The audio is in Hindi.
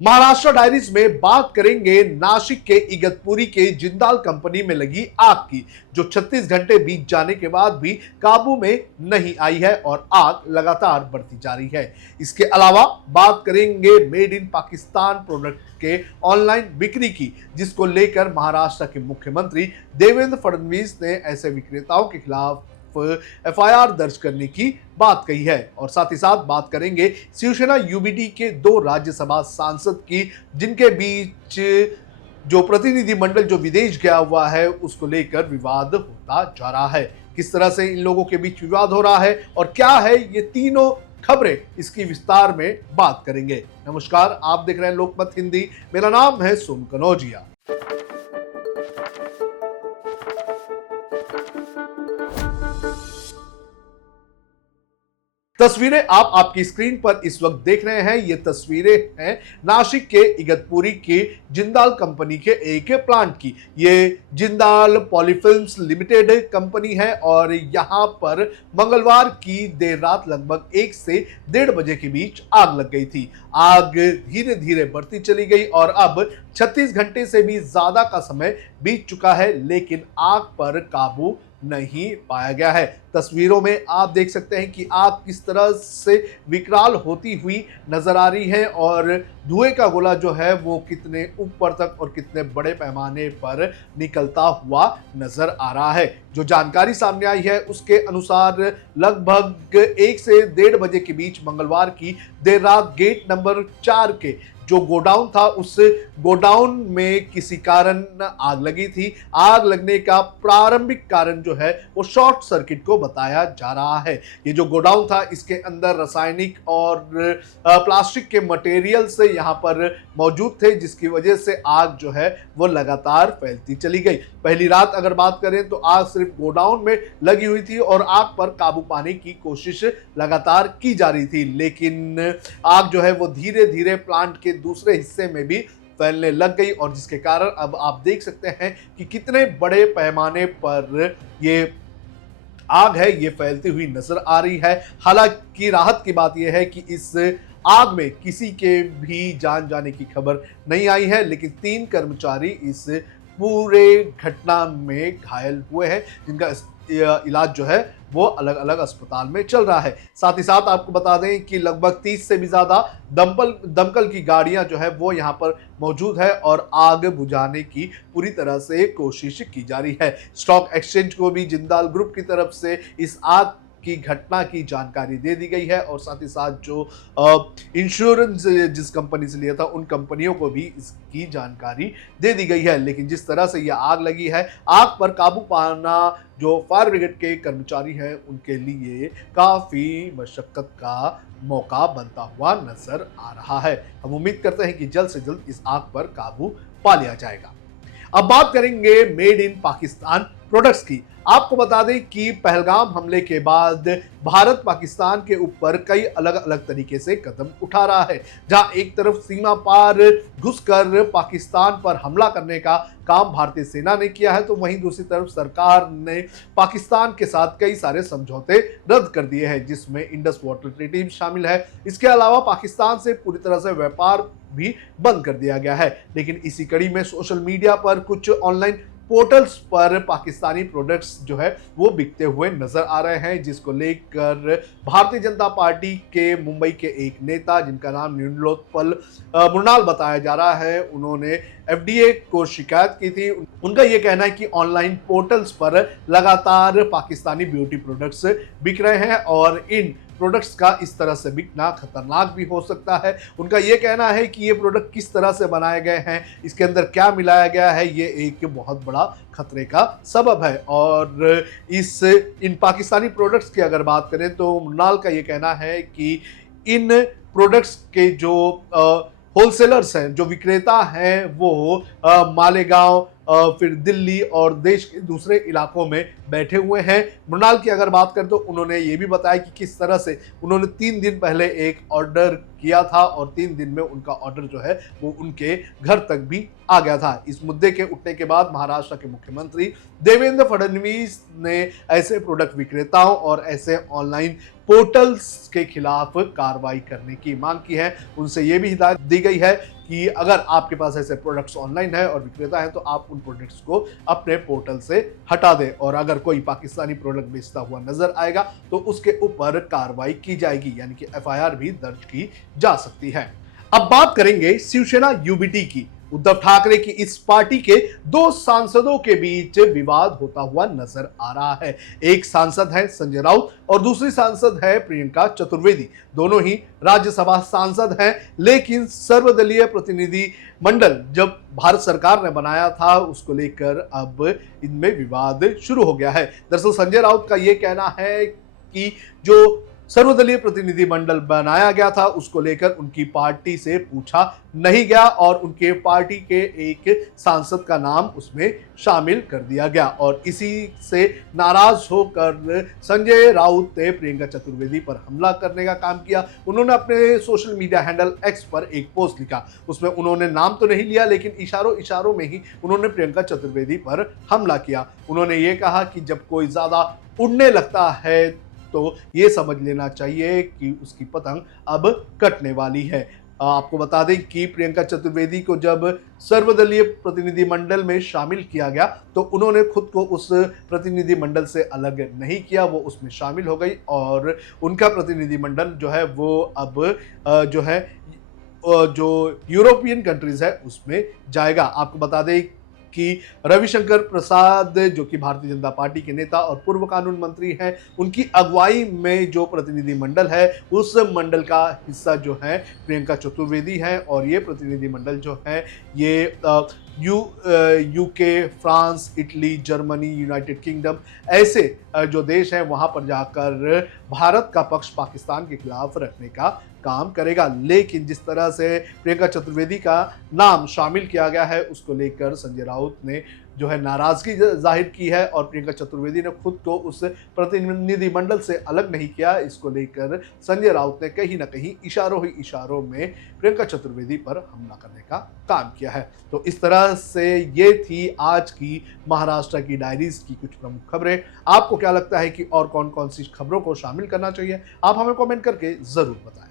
महाराष्ट्र डायरीज में बात करेंगे नासिक के इगतपुरी के जिंदाल कंपनी में लगी आग की, जो 36 घंटे बीत जाने के बाद भी काबू में नहीं आई है और आग लगातार बढ़ती जा रही है। इसके अलावा बात करेंगे मेड इन पाकिस्तान प्रोडक्ट के ऑनलाइन बिक्री की, जिसको लेकर महाराष्ट्र के मुख्यमंत्री देवेंद्र फडणवीस ने ऐसे विक्रेताओं के खिलाफ एफआईआर दर्ज करने की बात कही है। और साथ ही साथ बात करेंगे शिवसेना यूबीडी के 2 राज्यसभा सांसद की, जिनके बीच जो प्रतिनिधि मंडल जो विदेश गया हुआ है उसको लेकर विवाद होता जा रहा है। किस तरह से इन लोगों के बीच विवाद हो रहा है और क्या है ये तीनों खबरें, इसकी विस्तार में बात करेंगे। नमस्कार, आप देख रहे हैं लोकमत हिंदी। मेरा नाम है सोम कनौजिया। तस्वीरें आप आपकी स्क्रीन पर इस वक्त देख रहे हैं। ये तस्वीरें हैं नासिक के इगतपुरी की जिंदाल कंपनी के एक प्लांट की। ये जिंदाल पॉलीफिल्म्स लिमिटेड कंपनी है और यहां पर मंगलवार की देर रात लगभग 1 से 1:30 बजे के बीच आग लग गई थी। आग धीरे धीरे बढ़ती चली गई और अब 36 घंटे से भी ज्यादा का समय बीत चुका है, लेकिन आग पर काबू नहीं पाया गया है। तस्वीरों में आप देख सकते हैं कि आग किस तरह से विकराल होती हुई नजर आ रही है और धुएं का गोला जो है वो कितने ऊपर तक और कितने बड़े पैमाने पर निकलता हुआ नजर आ रहा है। जो जानकारी सामने आई है उसके अनुसार लगभग 1 से 1:30 बजे के बीच मंगलवार की देर रात गेट नंबर 4 के जो गोडाउन था उस गोडाउन में किसी कारण आग लगी थी। आग लगने का प्रारंभिक कारण जो है वो शॉर्ट सर्किट को बताया जा रहा है। ये जो गोडाउन था इसके अंदर रासायनिक और प्लास्टिक के मटेरियल से यहाँ पर मौजूद थे, जिसकी वजह से आग जो है वो लगातार फैलती चली गई। पहली रात अगर बात करें तो आग सिर्फ गोडाउन में लगी हुई थी और आग पर काबू पाने की कोशिश लगातार की जा रही थी, लेकिन आग जो है वो धीरे धीरे प्लांट के दूसरे हिस्से में भी फैलने लग गई और जिसके कारण अब आप देख सकते हैं कि कितने बड़े पैमाने पर ये आग है ये फैलती हुई नजर आ रही है। हालांकि राहत की बात यह है कि इस आग में किसी के भी जान जाने की खबर नहीं आई है, लेकिन 3 कर्मचारी इस पूरे घटना में घायल हुए हैं, जिनका इलाज जो है वो अलग अलग अस्पताल में चल रहा है। साथ ही साथ आपको बता दें कि लगभग 30 से भी ज्यादा दमकल की गाड़ियां जो है वो यहां पर मौजूद है और आग बुझाने की पूरी तरह से कोशिश की जा रही है। स्टॉक एक्सचेंज को भी जिंदाल ग्रुप की तरफ से इस आग की घटना की जानकारी दे दी गई है और साथ ही साथ जो इंश्योरेंस जिस कंपनी से लिया था उन कंपनियों को भी इसकी जानकारी दे दी गई है। लेकिन जिस तरह से यह आग लगी है, आग पर काबू पाना जो फायर ब्रिगेड के कर्मचारी हैं उनके लिए काफी मशक्कत का मौका बनता हुआ नजर आ रहा है। हम उम्मीद करते हैं कि जल्द से जल्द इस आग पर काबू पा लिया जाएगा। अब बात करेंगे मेड इन पाकिस्तान प्रोडक्ट्स की। आपको बता दें कि पहलगाम हमले के बाद भारत पाकिस्तान के ऊपर कई अलग अलग तरीके से कदम उठा रहा है। जहां एक तरफ सीमा पार घुसकर पाकिस्तान पर हमला करने का काम भारतीय सेना ने किया है, तो वहीं दूसरी तरफ सरकार ने पाकिस्तान के साथ कई सारे समझौते रद्द कर दिए हैं, जिसमें इंडस वाटर ट्रीटी शामिल है। इसके अलावा पाकिस्तान से पूरी तरह से व्यापार भी बंद कर दिया गया है। लेकिन इसी कड़ी में सोशल मीडिया पर कुछ ऑनलाइन पोर्टल्स पर पाकिस्तानी प्रोडक्ट्स जो है वो बिकते हुए नजर आ रहे हैं, जिसको लेकर भारतीय जनता पार्टी के मुंबई के एक नेता, जिनका नाम नीलोत्पल मुरनाल बताया जा रहा है, उन्होंने एफडीए को शिकायत की थी। उनका यह कहना है कि ऑनलाइन पोर्टल्स पर लगातार पाकिस्तानी ब्यूटी प्रोडक्ट्स बिक रहे हैं और इन प्रोडक्ट्स का इस तरह से बिकना खतरनाक भी हो सकता है। उनका यह कहना है कि ये प्रोडक्ट किस तरह से बनाए गए हैं, इसके अंदर क्या मिलाया गया है, ये एक बहुत बड़ा खतरे का सबब है। और इन पाकिस्तानी प्रोडक्ट्स की अगर बात करें तो मुन्नाल का ये कहना है कि इन प्रोडक्ट्स के जो होलसेलर्स हैं, जो विक्रेता हैं, वो मालेगांव फिर दिल्ली और देश के दूसरे इलाकों में बैठे हुए हैं। मृणाल की अगर बात करें तो उन्होंने ये भी बताया कि किस तरह से उन्होंने 3 दिन पहले एक ऑर्डर किया था और 3 दिन में उनका ऑर्डर जो है वो उनके घर तक भी आ गया था। इस मुद्दे के उठने के बाद महाराष्ट्र के मुख्यमंत्री देवेंद्र फडणवीस ने ऐसे प्रोडक्ट विक्रेताओं और ऐसे ऑनलाइन पोर्टल्स के खिलाफ कार्रवाई करने की मांग की है। उनसे यह भी हिदायत दी गई है कि अगर आपके पास ऐसे प्रोडक्ट्स ऑनलाइन है और विक्रेता है तो आप उन प्रोडक्ट्स को अपने पोर्टल से हटा दें और अगर कोई पाकिस्तानी प्रोडक्ट बेचता हुआ नजर आएगा तो उसके ऊपर कार्रवाई की जाएगी, यानी कि एफआईआर भी दर्ज की जा सकती है। अब बात करेंगे शिवसेना यूबीटी की। उद्धव ठाकरे की इस पार्टी के 2 सांसदों के बीच विवाद होता हुआ नजर आ रहा है। एक सांसद है संजय राउत और दूसरी सांसद है प्रियंका चतुर्वेदी। दोनों ही राज्यसभा सांसद हैं, लेकिन सर्वदलीय प्रतिनिधि मंडल जब भारत सरकार ने बनाया था उसको लेकर अब इनमें विवाद शुरू हो गया है। दरअसल संजय राउत का यह कहना है कि जो सर्वदलीय प्रतिनिधि मंडल बनाया गया था उसको लेकर उनकी पार्टी से पूछा नहीं गया और उनके पार्टी के एक सांसद का नाम उसमें शामिल कर दिया गया और इसी से नाराज होकर संजय राउत ने प्रियंका चतुर्वेदी पर हमला करने का काम किया। उन्होंने अपने सोशल मीडिया हैंडल एक्स पर एक पोस्ट लिखा, उसमें उन्होंने नाम तो नहीं लिया लेकिन इशारों में ही उन्होंने प्रियंका चतुर्वेदी पर हमला किया। उन्होंने ये कहा कि जब कोई ज्यादा उड़ने लगता है तो ये समझ लेना चाहिए कि उसकी पतंग अब कटने वाली है। आपको बता दें कि प्रियंका चतुर्वेदी को जब सर्वदलीय प्रतिनिधि मंडल में शामिल किया गया तो उन्होंने खुद को उस प्रतिनिधि मंडल से अलग नहीं किया, वो उसमें शामिल हो गई और उनका प्रतिनिधि मंडल जो है वो अब जो है जो यूरोपियन कंट्रीज है उसमें जाएगा। आपको बता दें कि रविशंकर प्रसाद जो कि भारतीय जनता पार्टी के नेता और पूर्व कानून मंत्री हैं, उनकी अगुवाई में जो प्रतिनिधि मंडल है उस मंडल का हिस्सा जो है प्रियंका चतुर्वेदी है और ये प्रतिनिधि मंडल जो है ये UK, France, Italy, Germany, United kingdom ऐसे जो देश हैं वहां पर जाकर भारत का पक्ष पाकिस्तान के खिलाफ रखने का काम करेगा। लेकिन जिस तरह से प्रियंका चतुर्वेदी का नाम शामिल किया गया है उसको लेकर संजय राउत ने जो है नाराजगी जाहिर की है और प्रियंका चतुर्वेदी ने खुद को उस प्रतिनिधि मंडल से अलग नहीं किया। इसको लेकर संजय राउत ने कहीं ना कहीं इशारों में प्रियंका चतुर्वेदी पर हमला करने का काम किया है। तो इस तरह से ये थी आज की महाराष्ट्र की डायरीज की कुछ प्रमुख खबरें। आपको क्या लगता है कि और कौन कौन सी खबरों को शामिल करना चाहिए, आप हमें कमेंट करके जरूर बताएं।